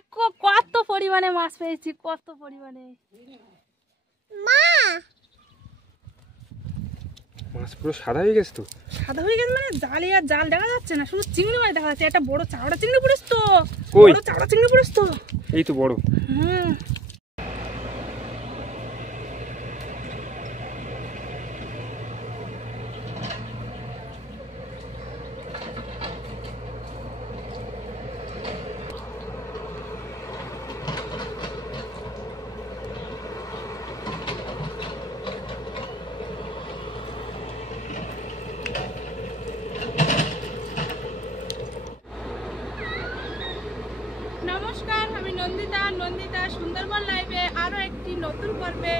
দেখো কত পরিমাণে মাছ পেয়েছি, কত পরিমাণে। মা মাছ পুরো সাদা হয়ে গেছে। তো সাদা হয়ে গেছে মানে জালে আর জাল দেখা যাচ্ছে না, শুধু চিংড়ি মাছ দেখা যাচ্ছে। একটা বড় চাওড়া চিংড়ি পড়েছে তো, বড় চাওড়া চিংড়ি পড়েছে তো। এই তো বড়। নমস্কার, আমি নন্দিতা সুন্দরবন লাইভে আরও একটি নতুন পর্বে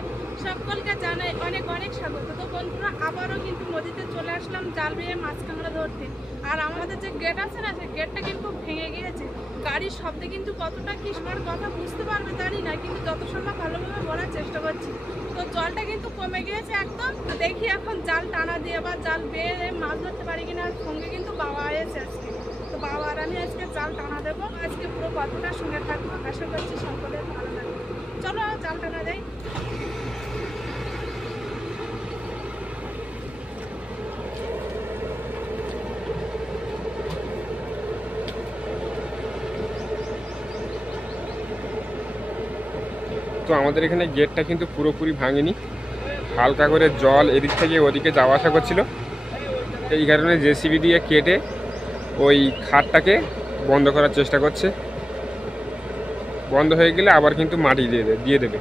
সকলকে জানাই অনেক অনেক স্বাগত। তো বন্ধুরা, আবারও কিন্তু নদীতে চলে আসলাম জাল বেয়ে মাছ কাঁকড়া ধরতে। আর আমাদের যে গেট আছে না, সেই গেটটা কিন্তু ভেঙে গিয়েছে। গাড়ির শব্দে কিন্তু কতটা কি শোনার কথা বুঝতে পারবে জানি না, কিন্তু যত সম্ভব ভালোভাবে বলার চেষ্টা করছি। তো জলটা কিন্তু কমে গিয়েছে একদম। তো দেখি এখন জাল টানা দিয়ে বা জাল বেয়ে মাছ ধরতে পারি কিনা। সঙ্গে কিন্তু বাবা এসেছে আজকে, তো বাবা আর আমি আজকে জাল টানা দেবো। আজকে পুরো গল্পটার সঙ্গে থাকবো, আশা করছি সকলের ভালো লাগবে। চলো জাল টানা যাই। তো আমাদের এখানে গেটটা কিন্তু পুরোপুরি ভাঙেনি, হালকা করে জল এদিক থেকে ওদিকে যাওয়া আসা করছিল। এই কারণে জেসিবি দিয়ে কেটে ওই খাটটাকে বন্ধ করার চেষ্টা করছে। বন্ধ হয়ে গেলে আবার কিন্তু মাটি দিয়ে দেবে।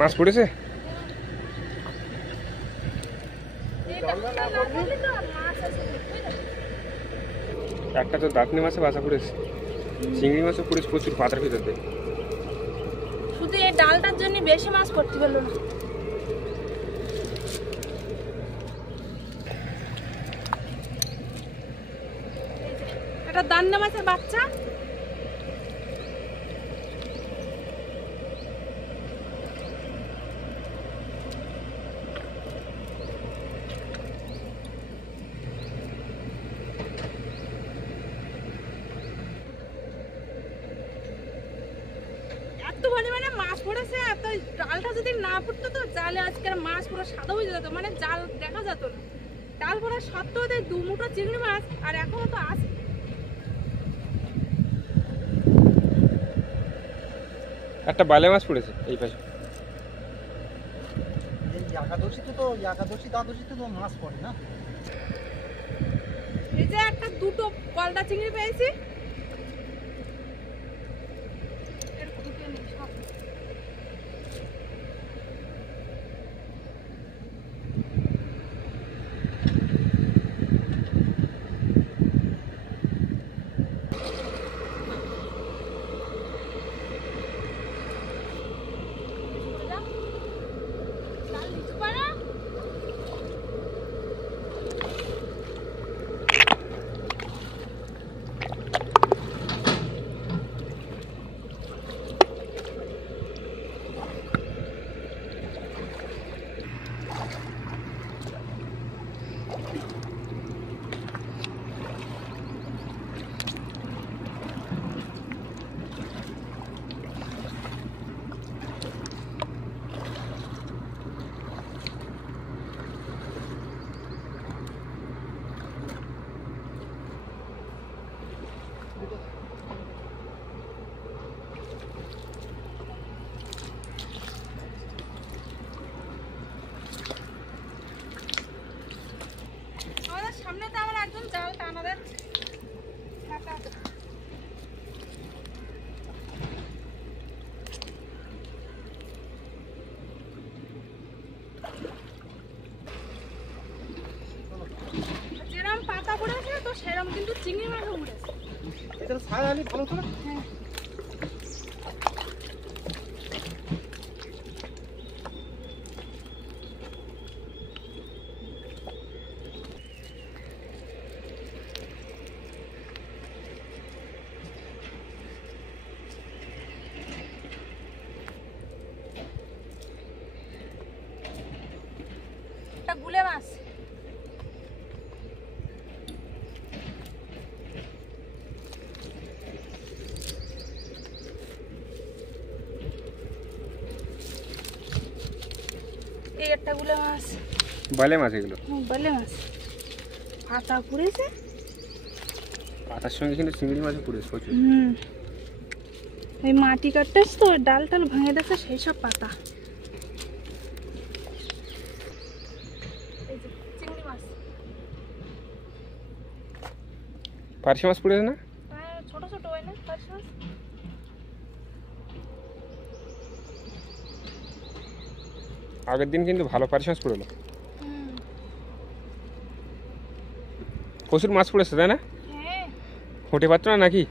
মাছ পড়েছে। একটা তো দাঁতনি মাছে বাসা পড়েছে, চিংড়ি মাছও পড়েছে প্রচুর পাতার ভিতর দিয়ে। শুধু এই ডালটার জন্য বেশি মাছ পড়তে পারলো না। এটা দান্না মাছের বাচ্চা। মাছ পড়েছে, এত ডালটা যদি না পড়তো তো জালে আজকের মাছ পুরো সাদা হয়ে যেত, মানে জাল দেখা যেত না। ডাল পড়া সত্ত্বেও দেয় 2 মুঠো চিংড়ি মাছ, আর এখনো তো আছে। একটা বালে মাছ পড়েছে এই পাশে। এই যে একটা 2টো গলদা চিংড়ি পেয়েছি। সামনে তো আমার একজন জাল টানা দেন। যেরকম পাতা পড়েছে তো সেরকম কিন্তু চিংড়ি মাছও উঠেছে। এটা ছায়া আনি ভালো করে। হ্যাঁ এটা গুলে মাছ। এই একটা গুলে মাছ। বলে মাছ এগুলো, বলে মাছ পাতা পুড়েছে। পাতার সঙ্গে কিন্তু চিংড়ি মাছও পড়েছে প্রচুর। এই মাটি কাটতেছ তো ডাল টাল ভাঙে দেখো সেই সব পাতা। এই যে চিংড়ি মাছ। পার্শে মাছ পড়েছে না? হ্যাঁ ছোট ছোট হয় না পার্শে মাছ। আগের দিন কিন্তু ভালো পার্শে মাছ পড়লো, প্রচুর মাছ পড়েছে তাই না? হ্যাঁ হোটে পাত্র না নাকি?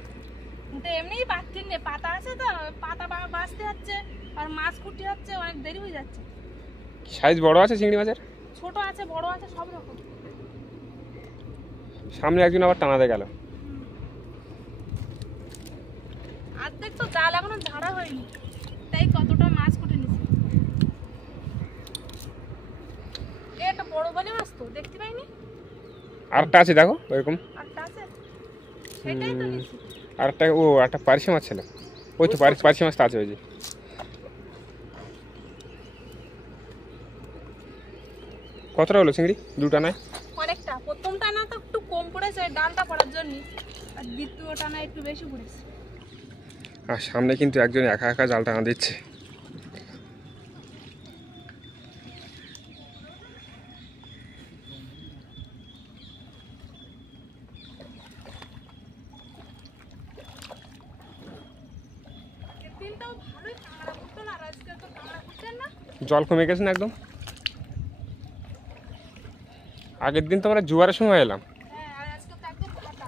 কিন্তু এমনিই পাচ্ছি না, পাতা আছে তো পাতা বাঁচতে হচ্ছে আর মাছ কুটি হচ্ছে, অনেক দেরি হয়ে যাচ্ছে। সাইজ বড় আছে চিংড়ি মাছের? ছোট আছে বড় আছে সব রকম। সামনে একজন আবার টানাতে গেল। অর্ধেক তো জাল এখনো ঝাড়া হয়নি, তাই কতটা মাছ কুটে নিছি। এটা বড় বলে মাছ তো দেখতে পাইনি। আরেকটা আছে দেখো ওইরকম, আরটা আছে সেটাই তো নিছি। আরেকটা ও একটা পার্শে মাছ ছিল, ওই তো পার্শে মাছটা আছে ওই যে। কতটা হলো চিংড়ি? দুটা নয়? অনেকটা। প্রথম টানা তো একটু কম পড়েছে ডালটা পড়ার জন্য, আর দ্বিতীয় টানা একটু বেশি পড়েছে। আর সামনে কিন্তু একজন একা একা জাল টানা দিচ্ছে। দিনটাও ভালোই কাঁকড়া করতো না, আর আজকে তো কাঁকড়া করছেন না। জল কমে গেছে না একদম? আগের দিন তো আমরা জোয়ারের সময় এলাম। হ্যাঁ আর আজকে তো একদম ফাঁকা।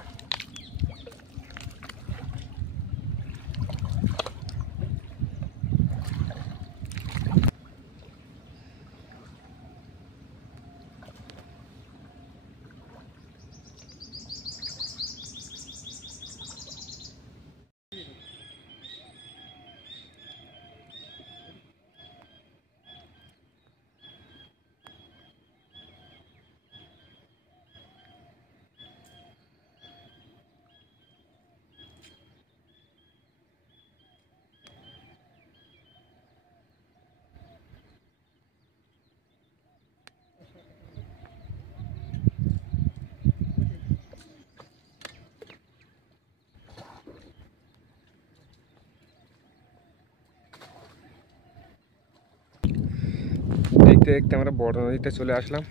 দেখতে দেখতে আমরা বড় নদীতে চলে আসলাম।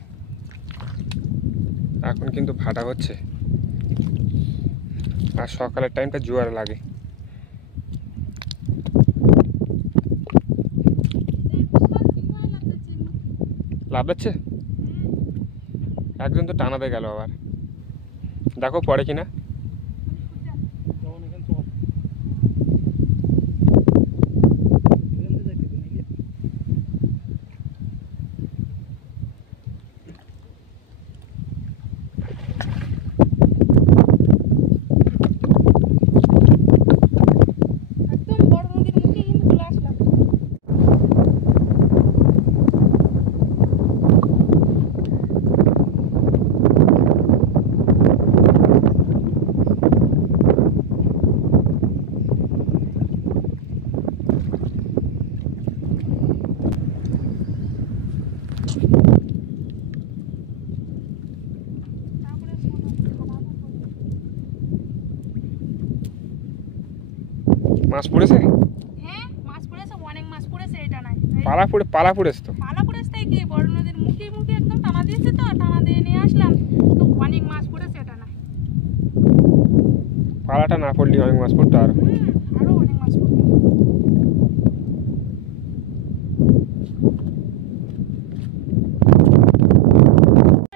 এখন কিন্তু ভাটা হচ্ছে, আর সকালের টাইমটা জোয়ার লাগে। লাভ যাচ্ছে, একজন তো টানাতে গেল আবার, দেখো পড়ে কিনা। একদম বড় নদীর মুখে কিন্তু চলে আসলাম। মাছ পড়েছে? হ্যাঁ মাছ পড়েছে, অনেক মাছ পড়েছে। এটা নাই পালা পড়েছে তো। পালা পড়েছে তাই কি বড় নদীর মুখে মুখে একদম টানা দিয়েছে, তো টানা দিয়ে নিয়ে আসলাম তো অনেক পালাটা না পড়লে অনেক মাছ পড়তো আর আরো অনেক মাছ পড়তো।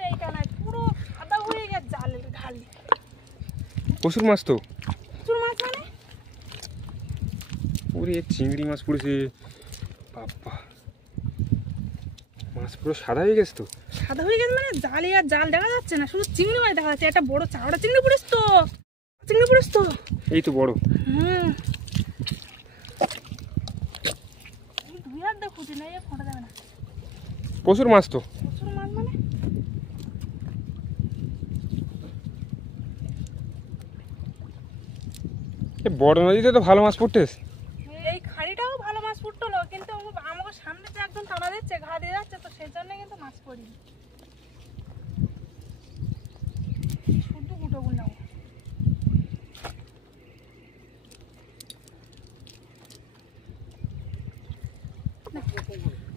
এইটা না পুরো সাদা হয়ে গেছে জালের ঢালি। প্রচুর মাছ তো। প্রচুর মাছ মানে ওরে চিংড়ি মাছ পড়েছে বাবা, মাছ পুরো সাদা হয়ে গেছে তো। সাদা হয়ে গেছে মানে জালে আর জাল দেখা যাচ্ছে না, শুধু চিংড়ি মাছ দেখা যাচ্ছে। একটা বড় চাওড়া চিংড়ি পড়িস তো, চিংড়ি পড়িস তো। এই তো বড়। হুম দুই হাত দিয়ে খুঁজি না, ফোটা যাবে না। প্রচুর মাছ তো। প্রচুর মাছ মানে এ বড় নদীতে তো ভালো মাছ পড়তেছে। এই খাড়িটাও ভালো মাছ ফুটলো, কিন্তু আমাকে সামনে যে একজন টানা দিচ্ছে ঘা দিয়ে যাচ্ছে, তো সেই জন্য কিন্তু মাছ পড়ি শুধু গুটো গুলো।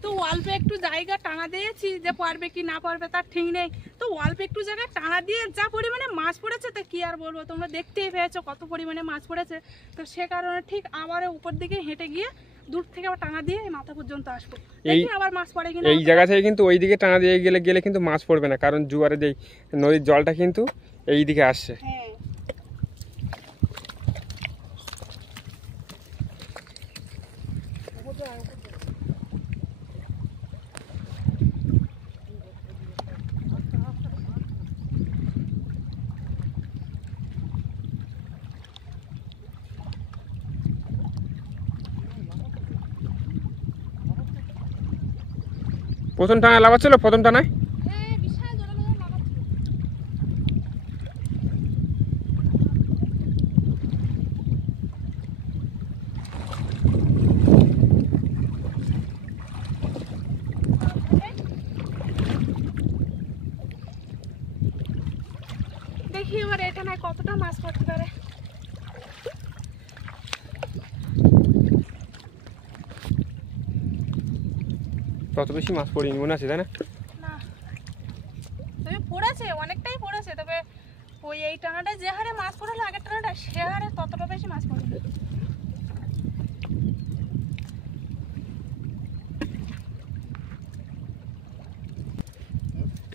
তো অল্প একটু জায়গা টানা দিয়েছি, যে পারবে কি না পারবে তার ঠিক নেই। তো অল্প একটু জায়গায় টানা দিয়ে যা পরিমাণে মাছ পড়েছে, তো কি আর বলবো, তোমরা দেখতেই পেয়েছো কত পরিমাণে মাছ পড়েছে। তো সে কারণে ঠিক আবার উপর দিকে হেঁটে গিয়ে দূর থেকে আবার টানা দিয়ে এই মাথা পর্যন্ত আসবো, দেখি আবার মাছ পড়ে কিনা। এই জায়গা থেকে কিন্তু ওই দিকে টানা দিয়ে গেলে গেলে কিন্তু মাছ পড়বে না, কারণ জোয়ারে যেই নদীর জলটা কিন্তু এই দিকে আসছে। হ্যাঁ প্রথম টানা লাগাচ্ছিল, প্রথম টানায় হ্যাঁ বিশাল জোরে জোরে লাগাচ্ছিল। দেখি এবার এটা নাই কতটা মাছ পড়তে পারে। তত বেশি মাছ পড়িনি মনে আছে, তাই না? না তবে পড়েছে, অনেকটাই পড়েছে, তবে ওই এই টানাটা যে হারে মাছ পড়লো আগের টানাটা, সে হারে ততটা বেশি মাছ পড়েনি।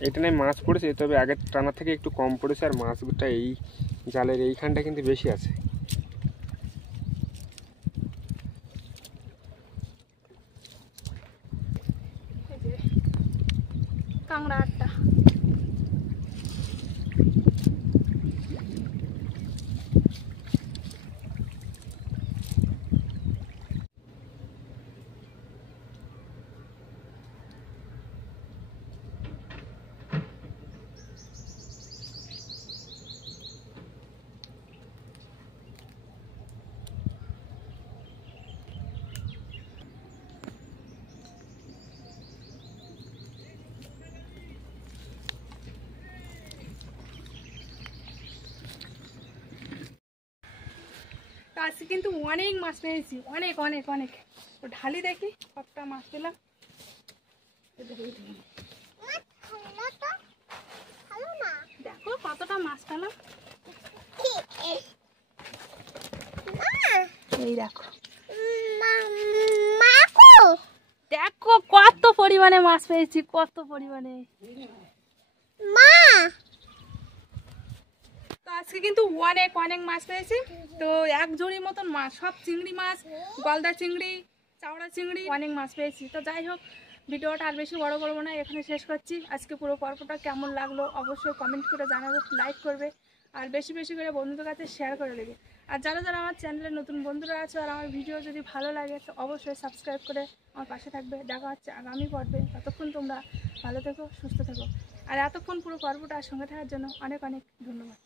এটা নয় মাছ পড়েছে, তবে আগের টানা থেকে একটু কম পড়েছে, আর মাছটা এই জালের এইখানটা কিন্তু বেশি আছে। এই যে কাঁকড়া আটটা। তো আজকে কিন্তু অনেক মাছ পেয়েছি, অনেক অনেক অনেক। তো ঢালি দেখি কতটা মাছ পেলাম। দেখো কতটা মাছ পেলাম, এই দেখো দেখো কত পরিমাণে মাছ পেয়েছি, কত পরিমাণে। তো আজকে কিন্তু অনেক অনেক মাছ পেয়েছি। তো এক ঝুড়ির মতন মাছ, সব চিংড়ি মাছ, গলদা চিংড়ি, চাওড়া চিংড়ি, অনেক মাছ পেয়েছি। তো যাই হোক, ভিডিওটা আর বেশি বড় করবো না, এখানে শেষ করছি। আজকে পুরো পর্বটা কেমন লাগলো অবশ্যই কমেন্ট করে জানাবে, লাইক করবে, আর বেশি বেশি করে বন্ধুদের কাছে শেয়ার করে দেবে। আর যারা যারা আমার চ্যানেলে নতুন বন্ধুরা আছে আর আমার ভিডিও যদি ভালো লাগে, তো অবশ্যই সাবস্ক্রাইব করে আমার পাশে থাকবে। দেখা হচ্ছে আগামী পর্বে, ততক্ষণ তোমরা ভালো থেকো, সুস্থ থেকো। আর এতক্ষণ পুরো পর্বটার সঙ্গে থাকার জন্য অনেক অনেক ধন্যবাদ।